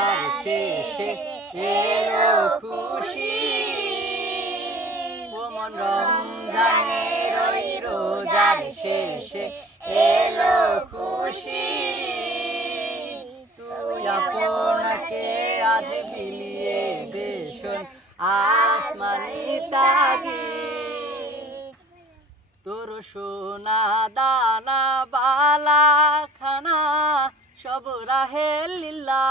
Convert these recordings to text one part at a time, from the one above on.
রোজার শেষে এলো খুশি ও মন রমজানের ওই রোজার শেষে এলো খুশি তুই আপনাকে আজ বিলিয়ে দে শোন আসমানি তাগিদ তোর সোনা দানা বালা খানা সব রাহে লীলা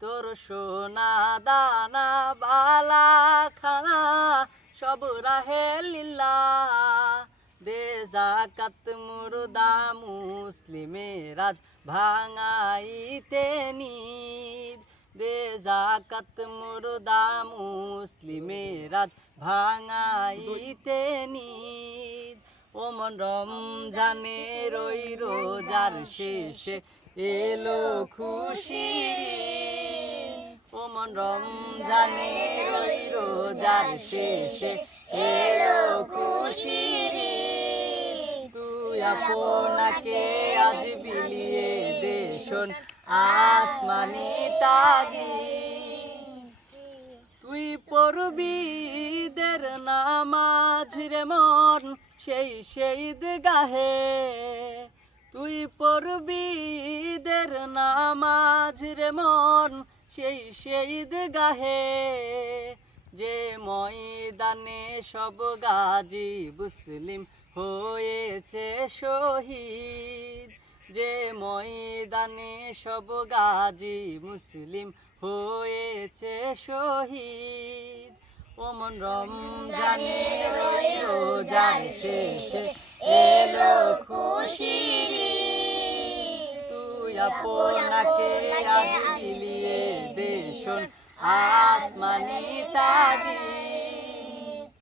তোর সোনা দানা বালা খানা সব রাহে লীলা দে যাকাত মুর্দা মুসলিমের আজ ভাঙাইতে নিদ দে যাকাত মুর্দা মুসলিমের আজ ভাঙাইতে নিদ ও মন রমজানের ওই রোজার শেষে এলো খুশি ও মন রমজানের ওই রোজার শেষে এলো খুশি তুই আপনাকে আজ বিলিয়ে দে শোন আসমানি তাগিদ তুই পড়বি ঈদের নামাজ রে মন সেই গাহে তুই পড়বি ঈদের নামাজ রে মন সেই গাহে যে ময়দানে সব গাজী মুসলিম হয়েছে শহীদ যে ময়দানে সব গাজী মুসলিম হয়েছে শহীদ ও মন রমজানের ওই রোজার শেষে এলো খুশি তুই আপনাকে আজ বিলিয়ে দে শোন আসমানি তাগিদ